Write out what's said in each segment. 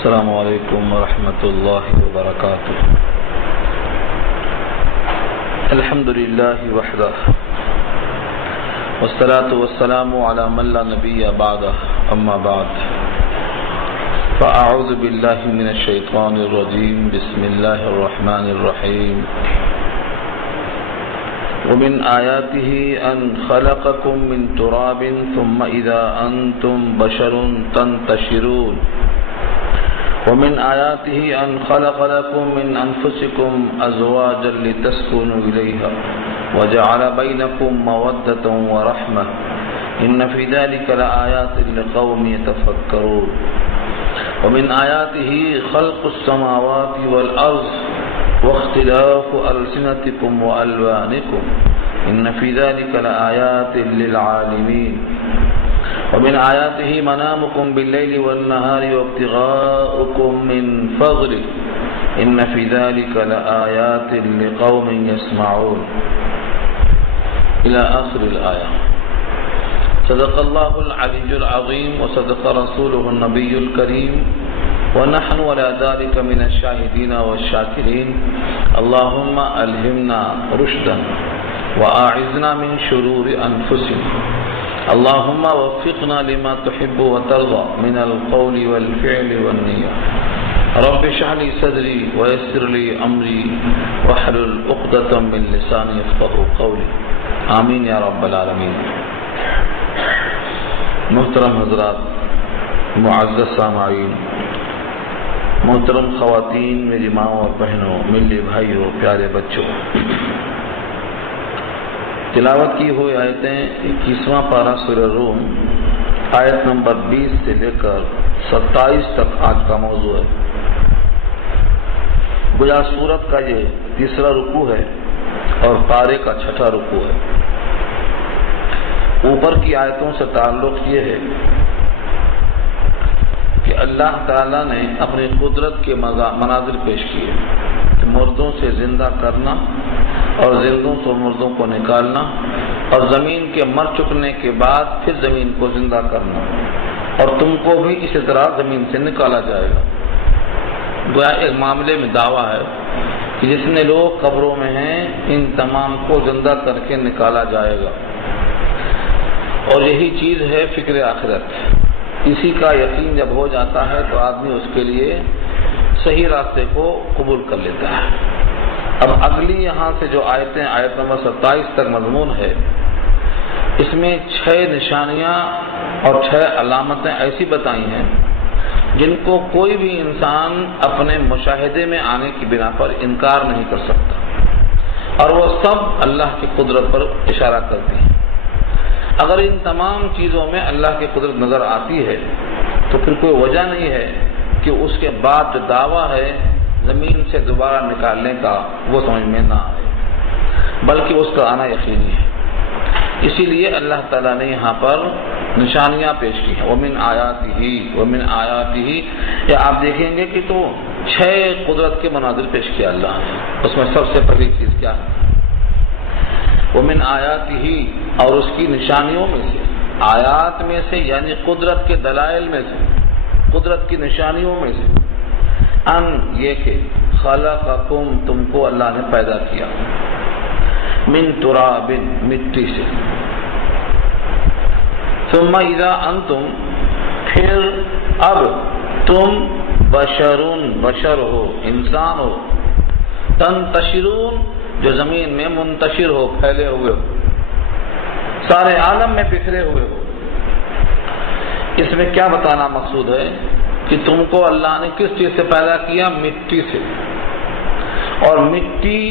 السلام علیکم ورحمۃ اللہ وبرکاتہ. الحمد للہ وحدہ والصلاة والسلام علی من لا نبی بعدہ اما بعد فاعوذ باللہ من الشیطان الرجیم. بسم اللہ الرحمن الرحیم. ومن آیاته ان خلقکم من تراب ثم اذا انتم بشر تنتشرون. ومن آیاته ان خلق لكم من انفسكم ازواجا لتسكنوا اليها وجعل بينكم مودة ورحمة ان في ذلك لآيات لقوم يتفكرون. ومن آیاته خلق السماوات والأرض واختلاف ألسنتكم وألوانكم إن في ذلك لآيات للعالمين. ومن آياته منامكم بالليل والنهار وابتغاؤكم من فضله إن في ذلك لآيات لقوم يسمعون إلى آخر الآية. صدق الله العلي العظيم وصدق رسوله النبي الكريم ونحن على ذلك من الشاهدين والشاكرين. اللهم ألهمنا رشدا وأعذنا من شرور أنفسنا. اللهم وفقنا لما تحب وترضى من القول والفعل والنية. رب اشرح لي صدري ويسر لي أمري واحلل عقدة من لساني يفقهوا قولي. آمین یا رب العالمین. محترم حضرات، معزز سامعین، محترم خواتین، میری ماں اور بہنوں، ملی بھائیوں، پیارے بچوں، تلاوت کی ہوئی آیتیں 21واں پارہ سورہ روم آیت نمبر 20 سے لے کر 27 تک آج کا موضوع ہے. گویا سورت کا یہ تیسرا رکوع ہے اور پارے کا چھٹا رکوع ہے. اوپر کی آیتوں سے تعلق یہ ہے کہ اللہ تعالیٰ نے اپنی قدرت کے مناظر پیش کیے کہ مردوں سے زندہ کرنا اور زندوں سے مردوں کو نکالنا اور زمین کے مر چکنے کے بعد پھر زمین کو زندہ کرنا اور تم کو بھی اسی طرح زمین سے نکالا جائے گا. گویا ایک معاملے میں دعویٰ ہے کہ جتنے لوگ قبروں میں ہیں ان تمام کو زندہ کر کے نکالا جائے گا، اور یہی چیز ہے فکر آخرت. اسی کا یقین جب ہو جاتا ہے تو آدمی اس کے لیے صحیح راستے کو قبول کر لیتا ہے. اب اگلی یہاں سے جو آیتیں آیت نمبر 27 تک مضمون ہے، اس میں 6 نشانیاں اور 6 علامتیں ایسی بتائی ہیں جن کو کوئی بھی انسان اپنے مشاہدے میں آنے کی بنا پر انکار نہیں کر سکتا، اور وہ سب اللہ کی قدرت پر اشارہ کرتی ہیں. اگر ان تمام چیزوں میں اللہ کی قدرت نظر آتی ہے تو پھر کوئی وجہ نہیں ہے کہ اس کے بعد جو دعویٰ ہے زمین سے دوبارہ نکالنے کا وہ سمجھ میں نہ آئے، بلکہ اس کا آنا یقینی ہے. اسی لیے اللہ تعالیٰ نے یہاں پر نشانیاں پیش کی ہیں. ومن آیاتہ یا آپ دیکھیں گے کہ تو 6 قدرت کے مناظر پیش کیا اللہ نے. اس میں سب سے پہلی چیز کیا ہے؟ ومن آیاتہ، اور اس کی نشانیوں میں سے، آیات میں سے یعنی قدرت کے دلائل میں سے، قدرت کی نشانیوں میں سے، ان یہ کہ خلقکم، تم کو اللہ نے پیدا کیا، من تراب، مٹی سے، ثم اذا انتم، پھر اب تم بشر ہو، انسان ہو، تنتشرون، جو زمین میں منتشر ہو، پھیلے ہوئے ہو، سارے عالم میں بکھرے ہوئے ہو. اس میں کیا بتانا مقصود ہے کہ تم کو اللہ نے کس چیز سے پیدا کیا؟ مٹی سے. اور مٹی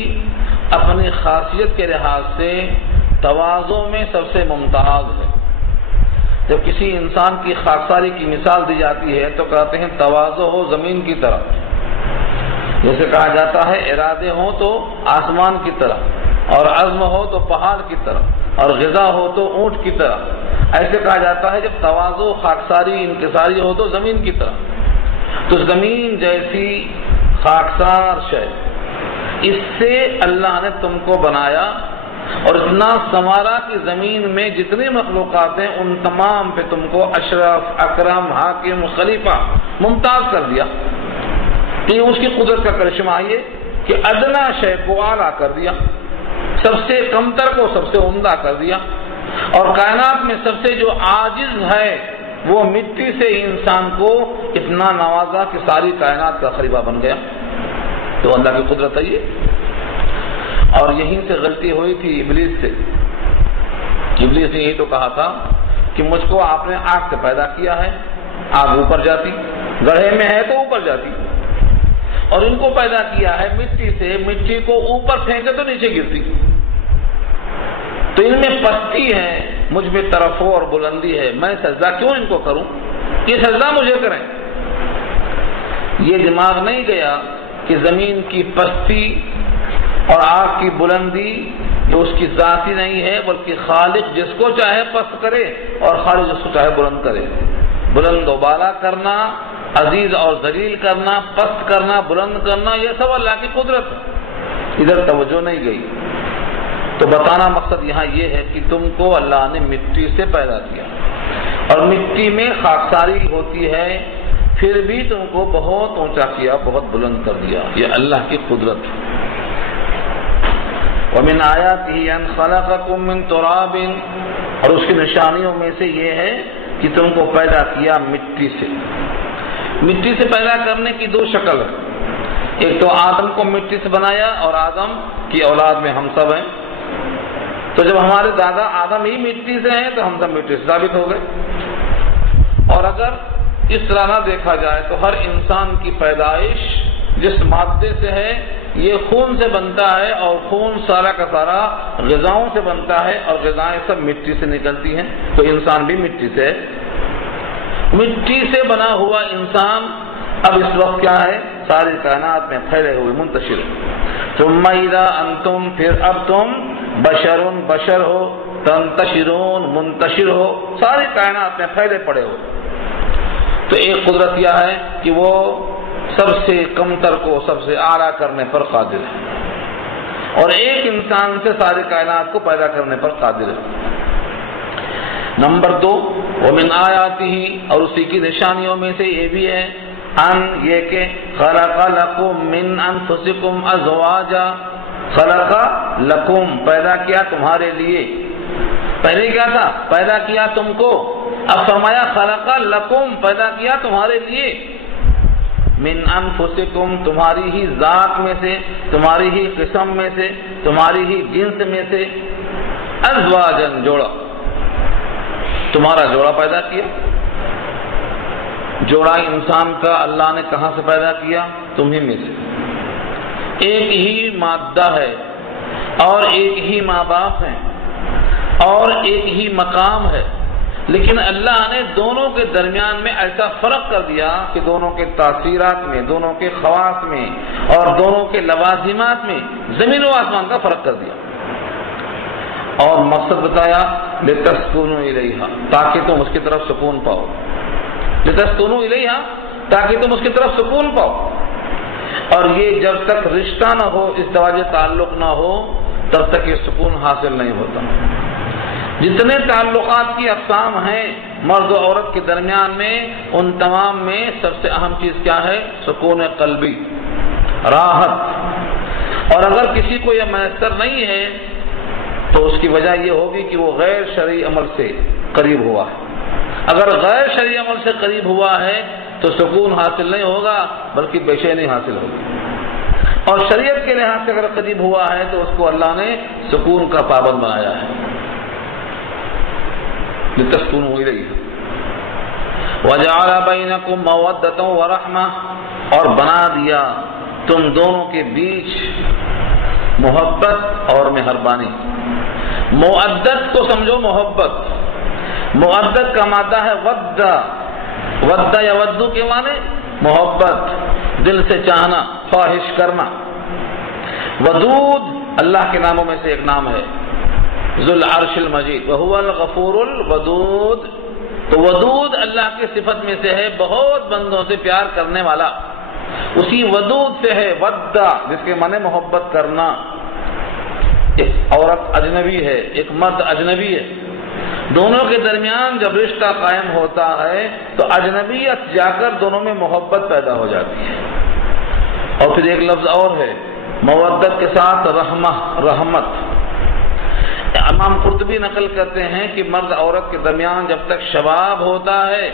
اپنی خاصیت کے لحاظ سے تواضع میں سب سے ممتاز ہے. جب کسی انسان کی خاکساری کی مثال دی جاتی ہے تو کہتے ہیں تواضع ہو زمین کی طرح، جیسے کہا جاتا ہے ارادے ہوں تو آسمان کی طرح، اور عزم ہو تو پہاڑ کی طرح، اور غذا ہو تو اونٹ کی طرح. ایسے کہا جاتا ہے جب تواضع، خاکساری، انکساری ہو تو زمین کی طرح. تو زمین جیسی خاکسار شے، اس سے اللہ نے تم کو بنایا اور اتنا سنوارا کہ زمین میں جتنی مخلوقات ہیں ان تمام پہ تم کو اشرف، اکرم، حاکم، خلیفہ ممتاز کر دیا. یہ اس کی قدرت کا کرشمہ یہ کہ ادنا شے کو اعلیٰ کر دیا، سب سے کمتر کو سب سے عمدہ کر دیا، اور کائنات میں سب سے جو عاجز ہے وہ مٹی سے انسان کو اتنا نوازا کہ ساری کائنات کا خلیفہ بن گیا. تو اللہ کی قدرت ہے یہ. اور یہیں سے غلطی ہوئی تھی ابلیس سے. ابلیس نے یہی تو کہا تھا کہ مجھ کو آپ نے آگ سے پیدا کیا ہے، آگ اوپر جاتی، گڑھے میں ہے تو اوپر جاتی، اور ان کو پیدا کیا ہے مٹی سے، مٹی کو اوپر پھینکے تو نیچے گرتی. تو ان میں پستی ہے، مجھ میں طرف اور بلندی ہے، میں سجدہ کیوں ان کو کروں، یہ سجدہ مجھے کریں. یہ دماغ نہیں گیا کہ زمین کی پستی اور آگ کی بلندی جو اس کی ذاتی نہیں ہے، بلکہ خالق جس کو چاہے پست کرے اور خالق جس کو چاہے بلند کرے. بلند و بالا کرنا، عزیز اور ذلیل کرنا، پست کرنا، بلند کرنا، یہ سب اللہ کی قدرت ہے. ادھر توجہ نہیں گئی. تو بتانا مقصد یہاں یہ ہے کہ تم کو اللہ نے مٹی سے پیدا کیا، اور مٹی میں خاکساری ہوتی ہے، پھر بھی تم کو بہت اونچا کیا، بہت بلند کر دیا. یہ اللہ کی قدرت ہے. وَمِنْ آيَاتِهِ أَنْ خَلَقَكُم مِّن تُرَابٍ، اور اس کی نشانیوں میں سے یہ ہے کہ تم کو پیدا کیا مٹی سے. مٹی سے پیدا کرنے کی دو شکل ہے. ایک تو آدم کو مٹی سے بنایا، اور آدم کی اولاد میں ہم سب ہیں. تو جب ہمارے دادا آدم ہی مٹی سے ہیں تو ہم سب مٹی سے ثابت ہو گئے. اور اگر اس طرح نہ دیکھا جائے تو ہر انسان کی پیدائش جس مادے سے ہے یہ خون سے بنتا ہے، اور خون سارا کا سارا غذاؤں سے بنتا ہے، اور غذائیں سب مٹی سے نکلتی ہیں. تو انسان بھی مٹی سے ہے. مٹی سے بنا ہوا انسان اب اس وقت کیا ہے، ساری کائنات میں پھیلے ہوئے منتشر. ثم اذا انتم، پھر اب تم بشرون، بشر ہو، تنتشرون، منتشر ہو، ساری کائنات میں پھیلے پڑے ہو. تو ایک قدرت یہ ہے کہ وہ سب سے کمتر کو سب سے اعلیٰ کرنے پر قادر ہے، اور ایک انسان سے ساری کائنات کو پیدا کرنے پر قادر ہے. نمبر 2، ومن آیاتہ، اور اسی کی نشانیوں میں سے یہ بھی ہے، ان یہ کہ خلق لکم من انفسکم ازواجا، خلق لکم، پیدا کیا تمہارے لیے. پہلے کیا تھا، پیدا کیا تم کو. اب فرمایا خلق لکم، پیدا کیا تمہارے لیے. من انفسکم، تمہاری ہی ذات میں سے، تمہاری ہی قسم میں سے، تمہاری ہی جنس میں سے، ازواجن، جوڑا، تمہارا جوڑا پیدا کیا. جوڑا انسان کا اللہ نے کہاں سے پیدا کیا، تمہیں میں سے. ایک ہی مادہ ہے، اور ایک ہی ماں باپ ہیں، اور ایک ہی مقام ہے، لیکن اللہ نے دونوں کے درمیان میں ایسا فرق کر دیا کہ دونوں کے تاثیرات میں، دونوں کے خواص میں، اور دونوں کے لوازمات میں زمین و آسمان کا فرق کر دیا. اور مقصد بتایا لتسکنوا الیہا، تاکہ تم اس کی طرف سکون پاؤ. لتسکنوا الیہا، تاکہ تم اس کی طرف سکون پاؤ. اور یہ جب تک رشتہ نہ ہو، اس درجے تعلق نہ ہو، تب تک یہ سکون حاصل نہیں ہوتا. جتنے تعلقات کی اقسام ہیں مرد و عورت کے درمیان میں، ان تمام میں سب سے اہم چیز کیا ہے، سکون قلبی، راحت. اور اگر کسی کو یہ میسر نہیں ہے تو اس کی وجہ یہ ہوگی کہ وہ غیر شرعی عمل سے قریب ہوا ہے. اگر غیر شرعی عمل سے قریب ہوا ہے تو سکون حاصل نہیں ہوگا، بلکہ بے چینی حاصل ہوگی. اور شریعت کے لحاظ سے اگر قریب ہوا ہے تو اس کو اللہ نے سکون کا پابند بنایا ہے. لتسکنوا الیہ وجعل بینکم مودۃ ورحمہ، اور بنا دیا تم دونوں کے بیچ محبت اور مہربانی. مودت کو سمجھو محبت. مودت کا مادہ ہے ودہ. ودہ یا ودو کے معنی محبت، دل سے چاہنا، خواہش کرنا. ودود اللہ کے ناموں میں سے ایک نام ہے، ذو العرش المجید، وہو الغفور الودود. تو ودود اللہ کی صفت میں سے ہے، بہت بندوں سے پیار کرنے والا. اسی ودود سے ہے ودہ، جس کے معنی محبت کرنا. عورت اجنبی ہے، ایک مرد اجنبی ہے، دونوں کے درمیان جب رشتہ قائم ہوتا ہے تو اجنبیت جا کر دونوں میں محبت پیدا ہو جاتی ہے۔ اور پھر ایک لفظ اور ہے مودت کے ساتھ رحمت۔ امام قرطبی نقل کرتے ہیں کہ مرد عورت کے درمیان جب تک شباب ہوتا ہے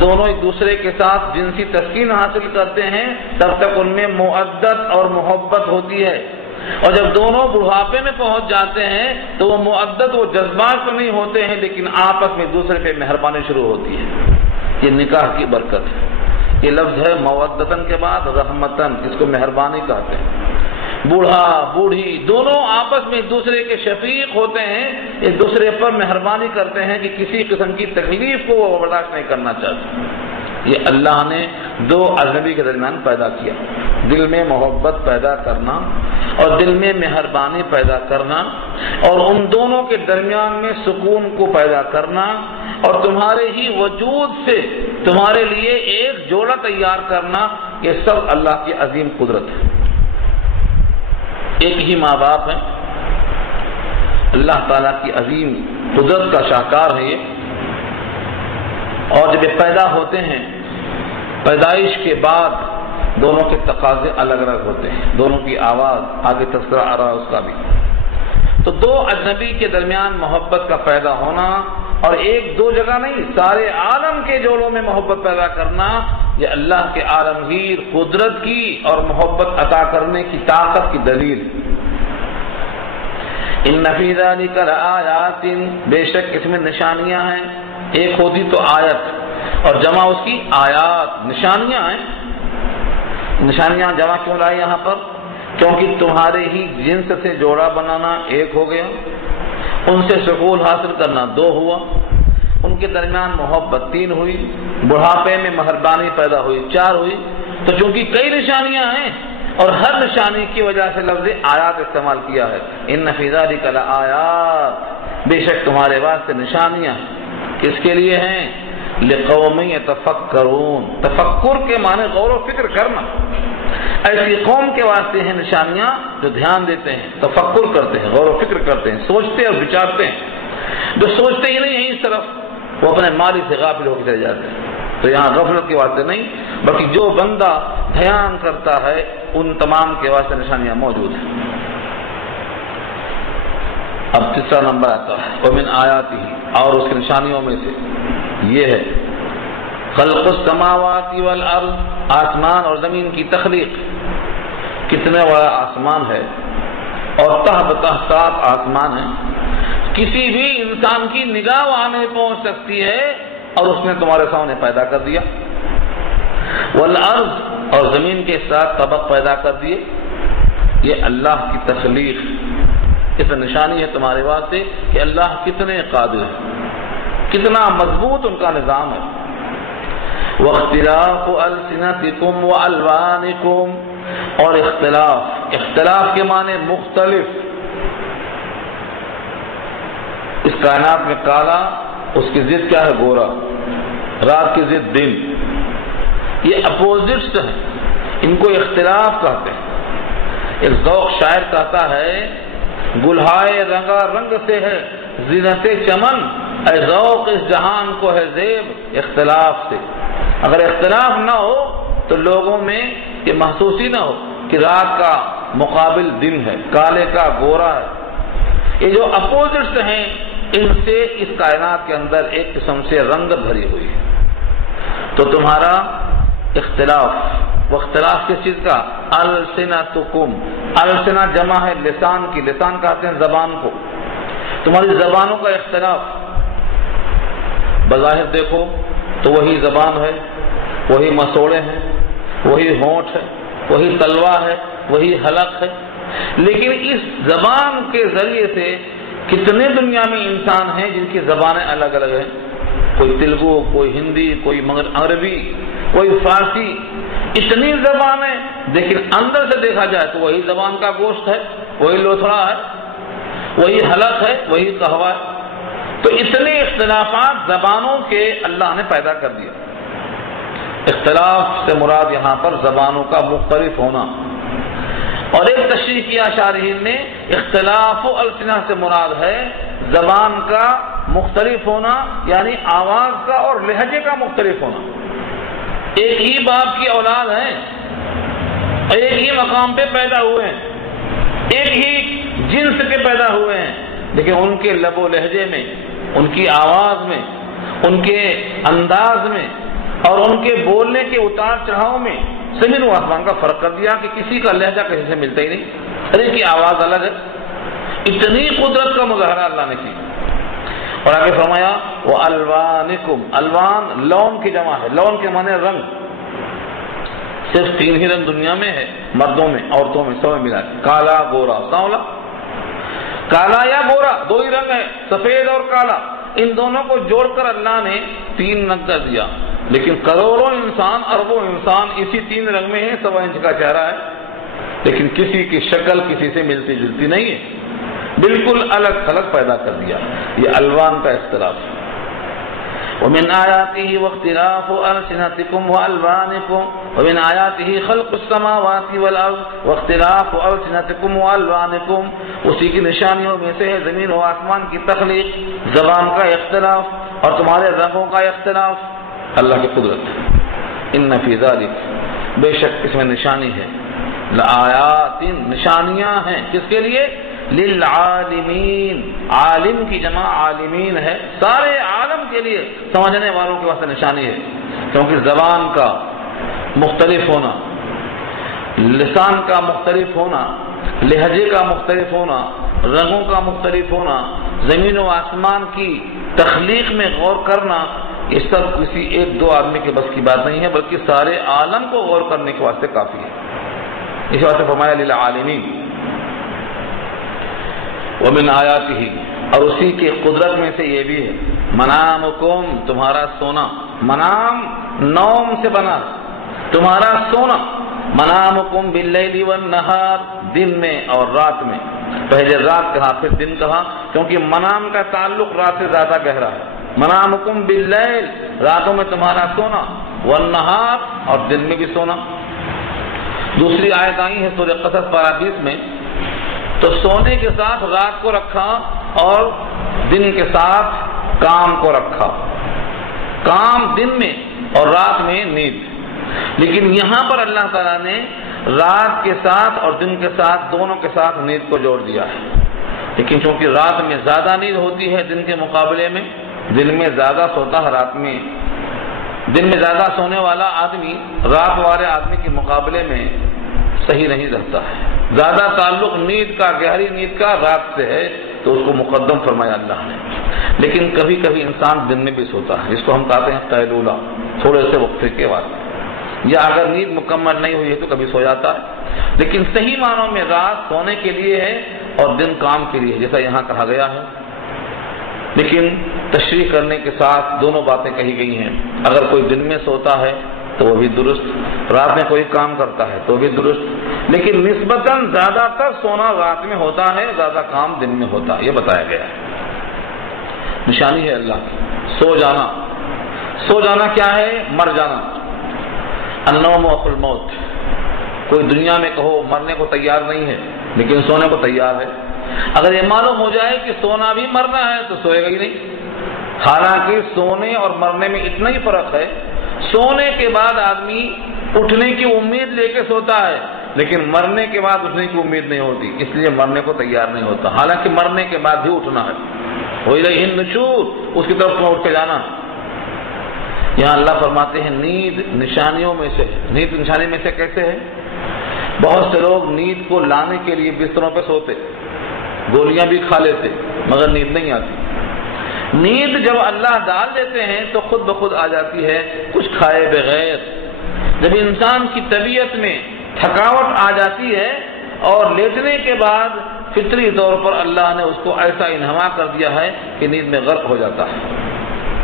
دونوں ایک دوسرے کے ساتھ جنسی تسکین حاصل کرتے ہیں تب تک ان میں مودت اور محبت ہوتی ہے، اور جب دونوں بڑھاپے میں پہنچ جاتے ہیں تو وہ مودت وہ جذبات تو نہیں ہوتے ہیں لیکن آپس میں دوسرے پہ مہربانی شروع ہوتی ہے۔ یہ نکاح کی برکت ہے۔ یہ لفظ ہے مودتن کے بعد رحمتن، جس کو مہربانی کہتے ہیں۔ بوڑھا بوڑھی دونوں آپس میں ایک دوسرے کے شفیق ہوتے ہیں، ایک دوسرے پر مہربانی کرتے ہیں کہ کسی قسم کی تکلیف کو وہ برداشت نہیں کرنا چاہتے۔ یہ اللہ نے دو اجنبی کے درمیان پیدا کیا، دل میں محبت پیدا کرنا اور دل میں مہربانی پیدا کرنا، اور ان دونوں کے درمیان میں سکون کو پیدا کرنا، اور تمہارے ہی وجود سے تمہارے لیے ایک جوڑا تیار کرنا، یہ سب اللہ کی عظیم قدرت ہے۔ ایک ہی ماں باپ ہے، اللہ تعالیٰ کی عظیم قدرت کا شاہکار ہے یہ، اور جب یہ پیدا ہوتے ہیں پیدائش کے بعد دونوں کے تقاضے الگ الگ ہوتے ہیں، دونوں کی آواز آگے تذکرہ آ رہا ہے اس کا بھی۔ تو دو اجنبی کے درمیان محبت کا پیدا ہونا، اور ایک دو جگہ نہیں سارے عالم کے جوڑوں میں محبت پیدا کرنا، یہ اللہ کے عالمگیر قدرت کی اور محبت عطا کرنے کی طاقت کی دلیل۔ ان فی ذلک لآیات، بے شک اس میں نشانیاں ہیں۔ ایک ہوتی تو آیت اور جمع اس کی آیات، نشانیاں ہیں۔ نشانیاں جمع کیوں لائے یہاں پر؟ کیونکہ تمہارے ہی جنس سے جوڑا بنانا ایک ہو گیا، ان سے سکون حاصل کرنا دو ہوا، ان کے درمیان محبت تین ہوئی، بڑھاپے میں مہربانی پیدا ہوئی چار ہوئی۔ تو چونکہ کئی نشانیاں ہیں اور ہر نشانی کی وجہ سے لفظ آیات استعمال کیا ہے۔ ان فی ذلک لآیات، بے شک تمہارے واسطے نشانیاں کس کے لیے ہیں؟ لقوم یتفکرون، تفکر کے معنی غور و فکر کرنا۔ ایسی قوم کے واسطے ہیں نشانیاں جو دھیان دیتے ہیں، تفکر کرتے ہیں، غور و فکر کرتے ہیں، سوچتے اور بچارتے ہیں۔ جو سوچتے ہی نہیں ہیں اس طرف وہ اپنے مالی سے غافل ہو کے چلے جاتے ہیں۔ تو یہاں غفلت کے واسطے نہیں بلکہ جو بندہ دھیان کرتا ہے ان تمام کے واسطے نشانیاں موجود ہیں۔ اب تیسرا نمبر آتا ہے ومن آیاتہ، اور اس کی نشانیوں میں سے یہ ہے خلق السماوات والارض، آسمان اور زمین کی تخلیق۔ کتنے بڑا آسمان ہے اور تہ بتہ 7 آسمان ہیں، کسی بھی انسان کی نگاہ وہاں نہیں پہنچ سکتی ہے اور اس نے تمہارے سامنے پیدا کر دیا۔ والارض، اور زمین کے ساتھ طبق پیدا کر دیے۔ یہ اللہ کی تخلیق، اس نشانی ہے تمہارے واسطے کہ اللہ کتنے قادر ہے، کتنا مضبوط ان کا نظام ہے۔ واختلاف السنتکم والوانکم، اور اختلاف کے معنی مختلف۔ اس کائنات میں کالا، اس کی ضد کیا ہے؟ گورا۔ رات کی ضد دن، یہ اپوزٹس ہیں، ان کو اختلاف کہتے ہیں۔ ایک ذوق شاعر کہتا ہے گلہائے رنگا رنگ سے ہے زینت چمن، اے ذوق اس جہان کو ہے زیب اختلاف سے۔ اگر اختلاف نہ ہو تو لوگوں میں یہ محسوس ہی نہ ہو کہ رات کا مقابل دن ہے، کالے کا گورا ہے۔ یہ جو اپوزٹس ہیں ان سے اس کائنات کے اندر ایک قسم سے رنگت بھری ہوئی ہے۔ تو تمہارا اختلاف، وہ اختلاف کس چیز کا؟ السنتکم، السنہ جمع ہے لسان کی، لسان کہتے ہیں زبان کو۔ تمہاری زبانوں کا اختلاف، بظاہر دیکھو تو وہی زبان ہے، وہی مسوڑے ہیں، وہی ہونٹ ہے، وہی تلوا ہے، وہی حلق ہے، لیکن اس زبان کے ذریعے سے کتنے دنیا میں انسان ہیں جن کی زبانیں الگ الگ ہیں، کوئی تلگو، کوئی ہندی، کوئی عربی، کوئی فارسی، اتنی زبانیں، لیکن اندر سے دیکھا جائے تو وہی زبان کا گوشت ہے، وہی لوتھڑا ہے، وہی حلق ہے، وہی قہوہ ہے۔ تو اتنے اختلافات زبانوں کے اللہ نے پیدا کر دیا۔ اختلاف سے مراد یہاں پر زبانوں کا مختلف ہونا۔ اور ایک تشریح کیا شارحین نے، اختلاف السنہ سے مراد ہے زبان کا مختلف ہونا، یعنی آواز کا اور لہجے کا مختلف ہونا۔ ایک ہی باپ کی اولاد ہیں، ایک ہی مقام پہ پیدا ہوئے ہیں، ایک ہی جنس کے پیدا ہوئے ہیں، لیکن ان کے لب و لہجے میں، ان کی آواز میں، ان کے انداز میں اور ان کے بولنے کے اتار چڑھاؤ میں زمین و آسمان کا فرق کر دیا کہ کسی کا لہجہ کسی سے ملتا ہی نہیں، ہر ایک کی آواز الگ ہے۔ اتنی قدرت کا مظاہرہ اللہ نے کی۔ اور آگے فرمایا وَأَلْوَانِكُمْ، الوان لون کی جمع ہے، لون کے معنی رنگ، صرف 3 ہی رنگ دنیا میں ہے، مردوں میں، عورتوں میں، سب میں ملا ہے، کالا گورا سانولا، کالا یا گورا 2 ہی رنگ ہے، سفید اور کالا، ان دونوں کو جوڑ کر اللہ نے 3 رنگ کر دیا، لیکن کروڑوں انسان، اربوں انسان اسی 3 رنگ میں ہیں، 1.25 انچ کا چہرہ ہے، لیکن کسی کی شکل کسی سے ملتی جلتی نہیں ہے، بالکل الگ تھلگ پیدا کر دیا۔ یہ الوان کا اختلاف ہے۔ ومن آیاته واختلاف ألسنتكم وألوانكم ومن آیاته خلق السماوات والأرض واختلاف ألسنتكم وألوانكم، اسی کی نشانیوں میں سے ہے زمین و آسمان کی تخلیق، زبان کا اختلاف اور تمہارے رنگوں کا اختلاف، اللہ کی قدرت۔ ان فی ذلک، بے شک اس میں نشانی ہے، لآیات، نشانیاں ہیں، کس کے لیے؟ للعالمین، عالم کی جمع عالمین ہے، سارے عالم کے لیے، سمجھنے والوں کے واسطے نشانی ہے، کیونکہ زبان کا مختلف ہونا، لسان کا مختلف ہونا، لہجے کا مختلف ہونا، رنگوں کا مختلف ہونا، زمین و آسمان کی تخلیق میں غور کرنا، یہ سب کسی 1-2 آدمی کے بس کی بات نہیں ہے، بلکہ سارے عالم کو غور کرنے کے واسطے کافی ہے۔ اس واسطے فرمایا للعالمین۔ ومن آیاتہ، اور اسی کے قدرت میں سے یہ بھی ہے، منامکم، تمہارا سونا، منام نوم سے بنا، تمہارا سونا، منامکم باللیل والنہار، دن میں اور رات میں، پہلے رات کہا پھر دن کہا، کیونکہ منام کا تعلق رات سے زیادہ گہرا ہے۔ منامکم باللیل، راتوں میں تمہارا سونا، والنہار، اور دن میں بھی سونا۔ دوسری آیت آئی ہے سورہ قصص 20 میں، تو سونے کے ساتھ رات کو رکھا اور دن کے ساتھ کام کو رکھا، کام دن میں اور رات میں نیند، لیکن یہاں پر اللہ تعالیٰ نے رات کے ساتھ اور دن کے ساتھ دونوں کے ساتھ نیند کو جوڑ دیا ہے، لیکن چونکہ رات میں زیادہ نیند ہوتی ہے دن کے مقابلے میں، دن میں زیادہ سوتا ہے، رات میں دن میں زیادہ سونے والا آدمی رات والے آدمی کے مقابلے میں صحیح نہیں رہتا ہے، زیادہ تعلق نیند کا، گہری نیند کا رات سے ہے، تو اس کو مقدم فرمایا اللہ نے۔ لیکن کبھی کبھی انسان دن میں بھی سوتا ہے، جس کو ہم کہتے ہیں قیلولہ، تھوڑے سے وقفے کے بعد، یا اگر نیند مکمل نہیں ہوئی ہے تو کبھی سو جاتا ہے، لیکن صحیح معنوں میں رات سونے کے لیے ہے اور دن کام کے لیے، جیسا یہاں کہا گیا ہے، لیکن تشریح کرنے کے ساتھ دونوں باتیں کہی گئی ہیں۔ اگر کوئی دن میں سوتا ہے تو وہ بھی درست، رات میں کوئی کام کرتا ہے تو بھی درست، لیکن نسبتاً زیادہ تر سونا رات میں ہوتا ہے، زیادہ کام دن میں ہوتا ہے، یہ بتایا گیا ہے۔ نشانی ہے اللہ کی۔ سو جانا، سو جانا کیا ہے؟ مر جانا، النوم اخو الموت۔ کوئی دنیا میں کہو مرنے کو تیار نہیں ہے لیکن سونے کو تیار ہے، اگر یہ معلوم ہو جائے کہ سونا بھی مرنا ہے تو سوئے گا ہی نہیں۔ حالانکہ سونے اور مرنے میں اتنا ہی فرق ہے، سونے کے بعد آدمی اٹھنے کی امید لے کے سوتا ہے، لیکن مرنے کے بعد اٹھنے کی امید نہیں ہوتی، اس لیے مرنے کو تیار نہیں ہوتا، حالانکہ مرنے کے بعد بھی اٹھنا ہے، وَإِلَيْهِ النُّشُورُ، اس کی طرف اٹھ کے جانا۔ یہاں اللہ فرماتے ہیں نیند نشانیوں میں سے، نیند نشانی میں سے کیسے ہے؟ بہت سے لوگ نیند کو لانے کے لیے بستروں پہ سوتے، گولیاں بھی کھا لیتے مگر نیند نہیں آتی۔ نیند جب اللہ ڈال دیتے ہیں تو خود بخود آ جاتی ہے، کچھ کھائے بغیر۔ جب انسان کی طبیعت میں تھکاوٹ آ جاتی ہے اور لیٹنے کے بعد فطری طور پر اللہ نے اس کو ایسا انہوا کر دیا ہے کہ نیند میں غرق ہو جاتا ہے،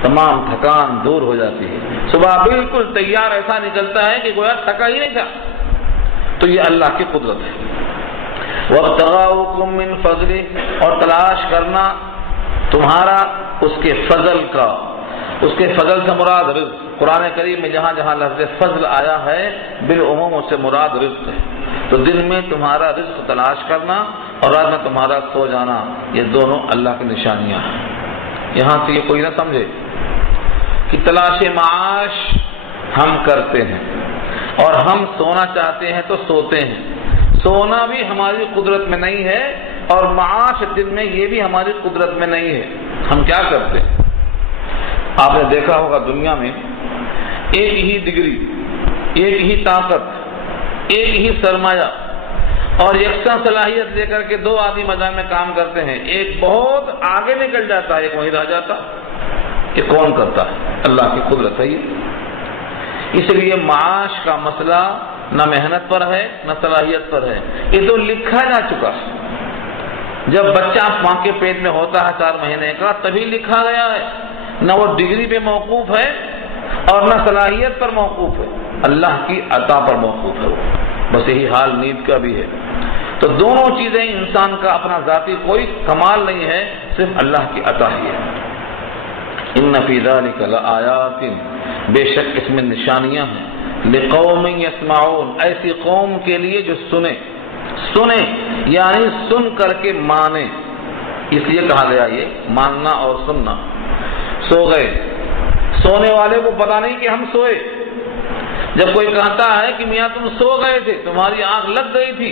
تمام تھکان دور ہو جاتی ہے، صبح بالکل تیار ایسا نکلتا ہے کہ گویا تھکا ہی نہیں تھا۔ تو یہ اللہ کی قدرت ہے۔ وَابْتَغَاؤُكُم مِّن فَضْلِهِ، اور تلاش کرنا تمہارا اس کے فضل کا، اس کے فضل سے مراد رزق۔ قرآن کریم میں جہاں جہاں لفظ فضل آیا ہے بالعموم اس سے مراد رزق ہے۔ تو دن میں تمہارا رزق تلاش کرنا اور رات میں تمہارا سو جانا، یہ دونوں اللہ کی نشانیاں ہیں۔ یہاں سے یہ کوئی نہ سمجھے کہ تلاش معاش ہم کرتے ہیں اور ہم سونا چاہتے ہیں تو سوتے ہیں۔ سونا بھی ہماری قدرت میں نہیں ہے اور معاش دن میں یہ بھی ہماری قدرت میں نہیں ہے۔ ہم کیا کرتے ہیں؟ آپ نے دیکھا ہوگا دنیا میں ایک ہی ڈگری، ایک ہی طاقت، ایک ہی سرمایہ اور یکساں صلاحیت لے کر کے دو آدمی میدان میں کام کرتے ہیں، ایک بہت آگے نکل جاتا ہے، ایک وہیں رہ جاتا۔ یہ کون کرتا ہے؟ اللہ کی قدرت ہے یہ۔ اس لیے معاش کا مسئلہ نہ محنت پر ہے نہ صلاحیت پر ہے، یہ تو لکھا جا چکا ہے۔ جب بچہ ماں کے پیٹ میں ہوتا ہے 4 مہینے کا تبھی لکھا گیا ہے، نہ وہ ڈگری پہ موقوف ہے اور نہ صلاحیت پر موقوف ہے، اللہ کی عطا پر موقوف ہے وہ۔ بس یہی حال نیند کا بھی ہے۔ تو دونوں چیزیں انسان کا اپنا ذاتی کوئی کمال نہیں ہے، صرف اللہ کی عطا ہی ہے۔ ان فی ذلک لآیات، بے شک اس میں نشانیاں ہیں، لقوم یسمعون، ایسی قوم کے لیے جو سنیں یعنی سن کر کے مانے۔ اس لیے کہا گیا یہ ماننا اور سننا۔ سو گئے، سونے والے کو پتا نہیں کہ ہم سوئے۔ جب کوئی کہتا ہے کہ میاں تم سو گئے تھے، تمہاری آنکھ لگ گئی تھی،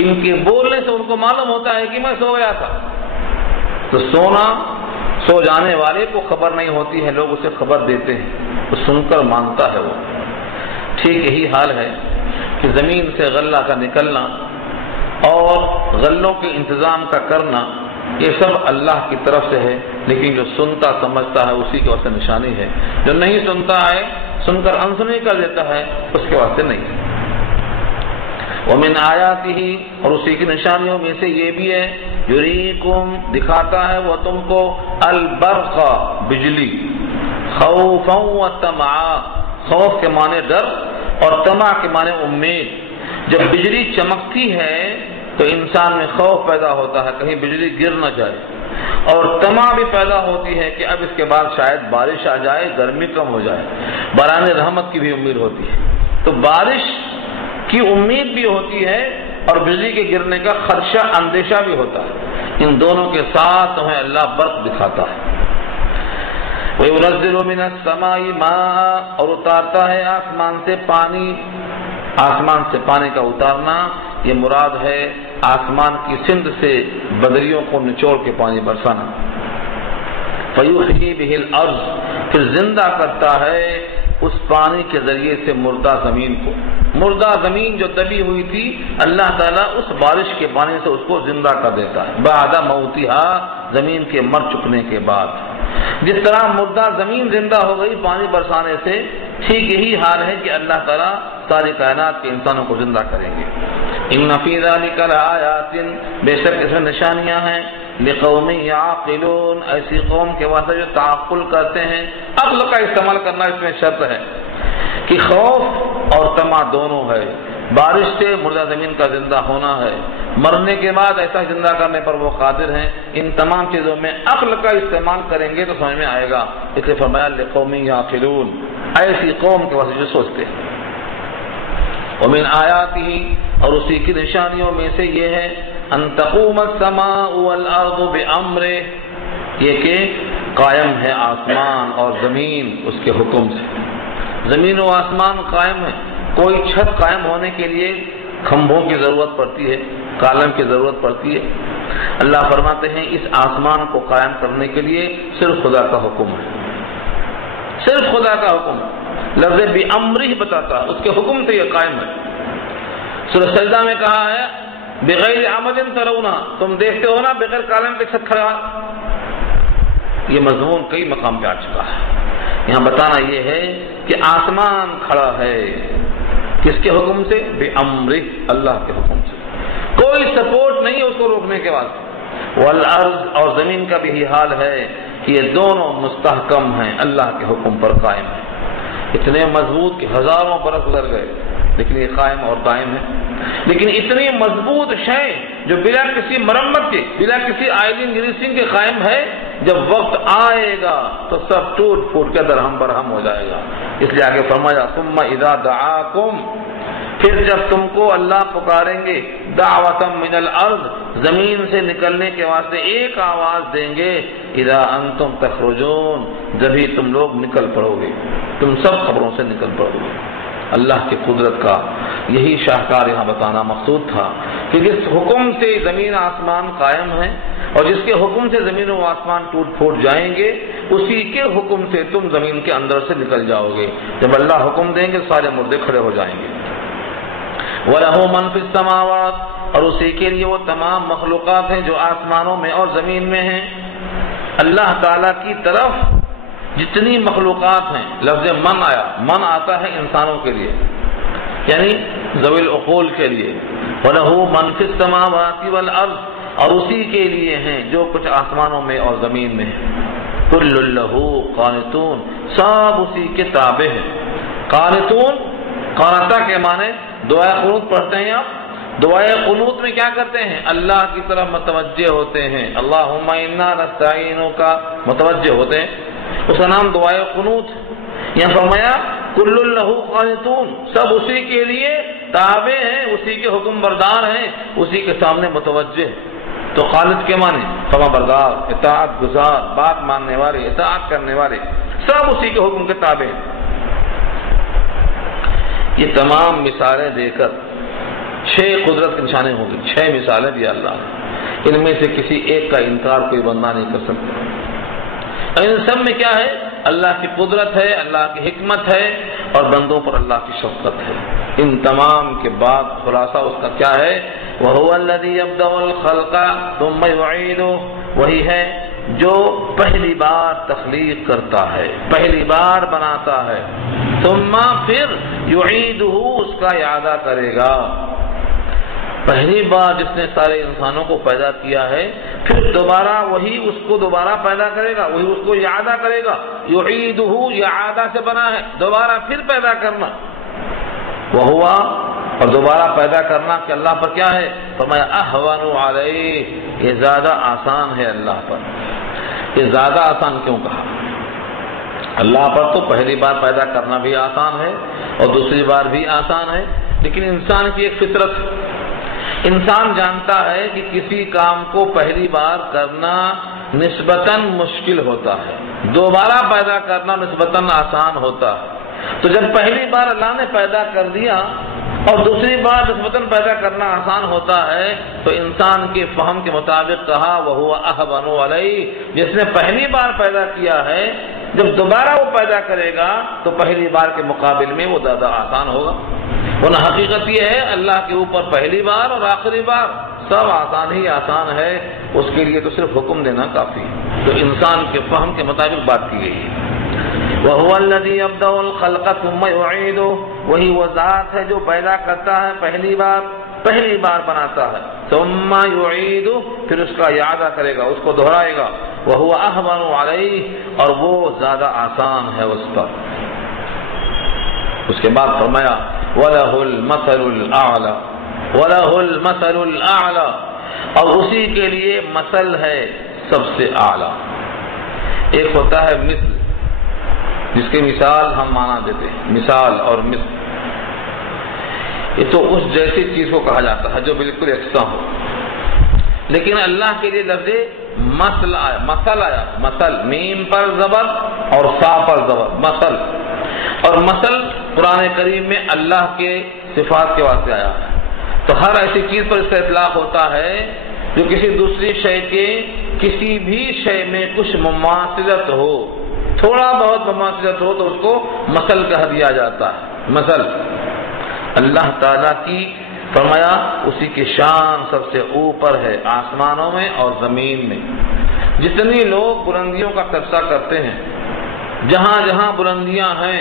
ان کے بولنے سے ان کو معلوم ہوتا ہے کہ میں سو گیا تھا۔ تو سو جانے والے کو خبر نہیں ہوتی ہے، لوگ اسے خبر دیتے ہیں، وہ سن کر مانتا ہے وہ۔ ٹھیک یہی حال ہے کہ زمین سے غلہ کا نکلنا اور غلوں کے انتظام کا کرنا، یہ سب اللہ کی طرف سے ہے، لیکن جو سنتا سمجھتا ہے اسی کے واسطے نشانی ہے، جو نہیں سنتا ہے سن کر انسنی کر دیتا ہے اس کے واسطے نہیں۔ ومن آیاتہ، اور اسی کی نشانیوں میں سے یہ بھی ہے، یریکم، دکھاتا ہے وہ تم کو، البرق، بجلی، خوفا وطمعا، خوف کے معنی ڈر اور طمع کے معنی امید۔ جب بجلی چمکتی ہے تو انسان میں خوف پیدا ہوتا ہے کہیں بجلی گر نہ جائے، اور طمع بھی پیدا ہوتی ہے کہ اب اس کے بعد شاید بارش آ جائے، گرمی کم ہو جائے، باران رحمت کی بھی امید ہوتی ہے۔ تو بارش کی امید بھی ہوتی ہے اور بجلی کے گرنے کا خدشہ، اندیشہ بھی ہوتا ہے۔ ان دونوں کے ساتھ تمہیں اللہ برق دکھاتا ہے۔ وَيُنَزِّلُ مِنَ السَّمَاءِ مَاءً، اور اتارتا ہے آسمان سے پانی۔ آسمان سے پانی کا اتارنا یہ مراد ہے آسمان کی سند سے بدریوں کو نچوڑ کے پانی برسانا۔ فَيُحْيِي بِهِ الْأَرْضَ، پھر زندہ کرتا ہے اس پانی کے ذریعے سے مردہ زمین کو۔ مردہ زمین جو دبی ہوئی تھی، اللہ تعالیٰ اس بارش کے پانی سے اس کو زندہ کر دیتا ہے، بعد موتها، زمین کے مر چکنے کے بعد۔ جس طرح مردہ زمین زندہ ہو گئی پانی برسانے سے، ٹھیک یہی حال ہے کہ اللہ تعالیٰ ساری کائنات کے انسانوں کو زندہ کریں گے۔ ان فی ذلک لآیات، بے شک اس میں نشانیاں ہیں، لقوم یعقلون، ایسی قوم کے واسطے جو تعقل کرتے ہیں۔ عقل کا استعمال کرنا اس میں شرط ہے کہ خوف اور طمع دونوں ہے۔ بارش سے مردہ زمین کا زندہ ہونا ہے، مرنے کے بعد ایسا زندہ کرنے پر وہ قادر ہیں۔ ان تمام چیزوں میں عقل کا استعمال کریں گے تو سمجھ میں آئے گا، اس لیے فرمایا لقوم یعقلون، ایسی قوم کے واسطے جو سوچتے ہیں۔ ومن آیاتہ، اور اسی کی نشانیوں میں سے یہ ہے، ان تقوم السماء والارض بامرہ، یہ کہ قائم ہے آسمان اور زمین اس کے حکم سے۔ زمین و آسمان قائم ہے، کوئی چھت قائم ہونے کے لیے کھمبوں کی ضرورت پڑتی ہے، کالم کی ضرورت پڑتی ہے۔ اللہ فرماتے ہیں اس آسمان کو قائم کرنے کے لیے صرف خدا کا حکم ہے، صرف خدا کا حکم ہے۔ لفظ بامرہ بتاتا ہے اس کے حکم سے یہ قائم ہے۔ سورہ سجدہ میں کہا ہے بغیر عمد ترونہ، تم دیکھتے ہو نا بغیر کالم کے چھت کھڑا۔ یہ مضمون کئی مقام پہ آ چکا ہے، یہاں بتانا یہ ہے کہ آسمان کھڑا ہے کس کے حکم سے؟ بامرہ، اللہ کے حکم سے، کوئی سپورٹ نہیں ہے اس کو روکنے کے بعد۔ والارض، اور زمین کا بھی یہ حال ہے کہ یہ دونوں مستحکم ہیں، اللہ کے حکم پر قائم ہیں، اتنے مضبوط کہ ہزاروں برس گزر گئے لیکن یہ قائم اور دائم ہے۔ لیکن اتنی مضبوط شے جو بلا کسی مرمت کے، بلا کسی آئلنگ گریسنگ کے قائم ہے، جب وقت آئے گا تو سب ٹوٹ پھوٹ کے درہم برہم ہو جائے گا۔ اس لیے آگے فرمایا ثم اذا دعاکم، پھر جب تم کو اللہ پکاریں گے دعوتم من الارض، زمین سے نکلنے کے واسطے ایک آواز دیں گے، اذا انتم تخرجون، جبھی تم لوگ نکل پڑو گے، تم سب قبروں سے نکل پڑو گے۔ اللہ کی قدرت کا یہی شاہکار یہاں بتانا مقصود تھا کہ جس حکم سے زمین آسمان قائم ہے اور جس کے حکم سے زمین و آسمان ٹوٹ پھوٹ جائیں گے، اسی کے حکم سے تم زمین کے اندر سے نکل جاؤ گے۔ جب اللہ حکم دیں گے سارے مردے کھڑے ہو جائیں گے۔ وَلَهُ مَن فِي السَّمَاوَاتِ، اور اسی کے لیے وہ تمام مخلوقات ہیں جو آسمانوں میں اور زمین میں ہیں۔ اللہ تعالیٰ کی طرف جتنی مخلوقات ہیں، لفظ من آیا، من آتا ہے انسانوں کے لیے، یعنی ذوی العقول کے لیے۔ وَلَهُ مَن فِي السَّمَاوَاتِ وَالْأَرْضِ، اور اسی کے لیے ہیں جو کچھ آسمانوں میں اور زمین میں ہے۔ كُلٌّ لَهُ قَانِتُونَ، سب اسی کے تابع ہیں۔ قانتون، قانتا کے معنی دعائے قنوت پڑھتے ہیں آپ، دعائے قنوت میں کیا کرتے ہیں؟ اللہ کی طرف متوجہ ہوتے ہیں، اللہم انا نستعینک متوجہ ہوتے ہیں، اس کا نام دعائے قنوت۔ یہاں فرمایا کل لہ قانتون، سب اسی کے لیے تابع ہیں، اسی کے حکم بردار ہیں، اسی کے سامنے متوجہ۔ تو قانت کے معنی فرما بردار، اطاعت گزار، بات ماننے والے، اطاعت کرنے والے، سب اسی کے حکم کے تابع ہیں۔ یہ تمام مثالیں دے کر 6 قدرت کی نشانی ہوگی، 6 مثالیں دی اللہ نے، ان میں سے کسی ایک کا انکار کوئی بندہ نہیں کر سکتا۔ ان سب میں کیا ہے؟ اللہ کی قدرت ہے، اللہ کی حکمت ہے، اور بندوں پر اللہ کی شفقت ہے۔ ان تمام کے بعد خلاصہ اس کا کیا ہے؟ وَهُوَ الَّذِي يَبْدَأُ الْخَلْقَ ثُمَّ يُعِيدُهُ، وہی ہے جو پہلی بار تخلیق کرتا ہے، پہلی بار بناتا ہے، ثم پھر یعیدہ، اس کا اعادہ کرے گا۔ پہلی بار جس نے سارے انسانوں کو پیدا کیا ہے، پھر دوبارہ وہی اس کو دوبارہ پیدا کرے گا، وہی اس کو اعادہ کرے گا۔ یعیدہ اعادہ سے بنا ہے، دوبارہ پھر پیدا کرنا۔ وہو، اور دوبارہ پیدا کرنا کہ اللہ پر کیا ہے؟ فرمایا اہون علیہ، یہ زیادہ آسان ہے اللہ پر۔ یہ زیادہ آسان کیوں کہا؟ اللہ پر تو پہلی بار پیدا کرنا بھی آسان ہے اور دوسری بار بھی آسان ہے، لیکن انسان کی ایک فطرت، انسان جانتا ہے کہ کسی کام کو پہلی بار کرنا نسبتاً مشکل ہوتا ہے، دوبارہ پیدا کرنا نسبتاً آسان ہوتا ہے۔ تو جب پہلی بار اللہ نے پیدا کر دیا اور دوسری بار نسبتاً پیدا کرنا آسان ہوتا ہے، تو انسان کے فہم کے مطابق کہا وَهُوَ أَهْوَنُ عَلَيْهِ، جس نے پہلی بار پیدا کیا ہے جب دوبارہ وہ پیدا کرے گا تو پہلی بار کے مقابل میں وہ زیادہ آسان ہوگا۔ ورنہ حقیقت یہ ہے اللہ کے اوپر پہلی بار اور آخری بار سب آسان ہی آسان ہے، اس کے لیے تو صرف حکم دینا کافی ہے۔ تو انسان کے فہم کے مطابق بات کی گئی ہے۔ وَهُوَ الَّذِي يَبْدَأُ الْخَلْقَ ثُمَّ يُعِيدُهُ، وہی وہ ذات ہے جو پیدا کرتا ہے پہلی بار بناتا ہے، ثُمَّ يُعِيدُهُ، پھر اس کا اعادہ کرے گا، اس کو دہرائے گا۔ وَهُوَ أَهْوَنُ عَلَيْهِ، اور وہ زیادہ آسان ہے اس پر۔ اس کے بعد فرمایا وَلَهُ الْمَثَلُ الْأَعْلَى، وَلَهُ الْمَثَلُ الْأَعْلَى، اور اسی کے لیے مثل ہے سب سے اعلیٰ۔ ایک ہوتا ہے مثل، جس کی مثال ہم مانا دیتے ہیں، مثال اور مثل، یہ تو اس جیسی چیز کو کہا جاتا ہے جو بالکل یکساں ہو، لیکن اللہ کے لیے لفظ مثل آیا، مثل آیا، مثل، میم پر زبر اور سا پر زبر، مثل۔ اور مثل قرآن کریم میں اللہ کے صفات کے واسطے آیا ہے، تو ہر ایسی چیز پر اس کا اطلاق ہوتا ہے جو کسی دوسری شے کے کسی بھی شے میں کچھ مماثلت ہو، تھوڑا بہت مماثلت ہو تو اس کو مثل کہہ دیا جاتا ہے۔ مثل اللہ تعالیٰ کی فرمایا اسی کی شان سب سے اوپر ہے آسمانوں میں اور زمین میں۔ جتنی لوگ بلندیوں کا تبصرہ کرتے ہیں، جہاں جہاں بلندیاں ہیں،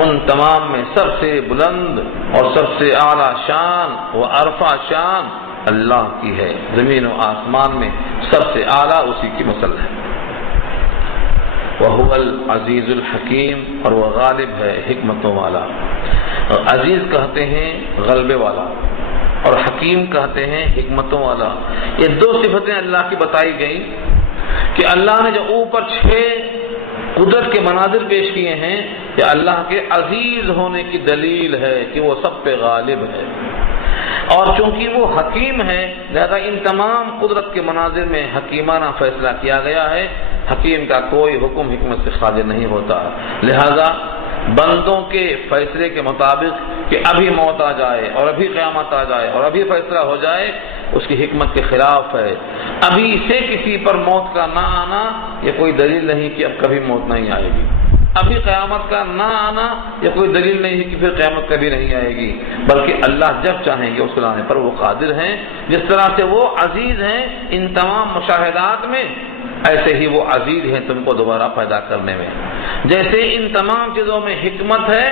ان تمام میں سب سے بلند اور سب سے اعلیٰ شان و عرفہ شان اللہ کی ہے۔ زمین و آسمان میں سب سے اعلیٰ اسی کی مثل ہے۔ وَهُوَ الْعَزِيزُ الْحَكِيمُ، اور وہ غالب ہے حکمتوں والا۔ عزیز کہتے ہیں غلبے والا، اور حکیم کہتے ہیں حکمتوں والا۔ یہ دو صفتیں اللہ کی بتائی گئی کہ اللہ نے جو اوپر 6 قدرت کے مناظر پیش کیے ہیں، کہ اللہ کے عزیز ہونے کی دلیل ہے کہ وہ سب پہ غالب ہے، اور چونکہ وہ حکیم ہے لہذا ان تمام قدرت کے مناظر میں حکیمانہ فیصلہ کیا گیا ہے۔ حکیم کا کوئی حکم حکمت سے خارج نہیں ہوتا، لہذا بندوں کے فیصلے کے مطابق کہ ابھی موت آ جائے اور ابھی قیامت آ جائے اور ابھی فیصلہ ہو جائے، اس کی حکمت کے خلاف ہے۔ ابھی سے کسی پر موت کا نہ آنا یہ کوئی دلیل نہیں کہ اب کبھی موت نہیں آئے گی، ابھی قیامت کا نہ آنا یہ کوئی دلیل نہیں ہے کہ پھر قیامت کبھی نہیں آئے گی، بلکہ اللہ جب چاہیں گے اس کو لانے پر وہ قادر ہیں۔ جس طرح سے وہ عزیز ہیں ان تمام مشاہدات میں، ایسے ہی وہ عزیز ہیں تم کو دوبارہ پیدا کرنے میں۔ جیسے ان تمام چیزوں میں حکمت ہے،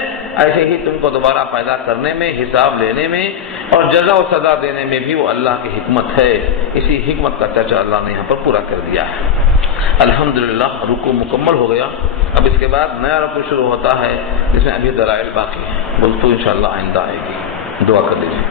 ایسے ہی تم کو دوبارہ پیدا کرنے میں، حساب لینے میں اور جزا و سزا دینے میں بھی وہ اللہ کی حکمت ہے۔ اسی حکمت کا چرچا اللہ نے یہاں پر پورا کر دیا ہے۔ الحمدللہ رکوع مکمل ہو گیا، اب اس کے بعد نیا رکوع شروع ہوتا ہے جس میں ابھی دلائل باقی ہیں، گفتگو انشاءاللہ آئندہ آئے گی۔ دعا کر دیجیے۔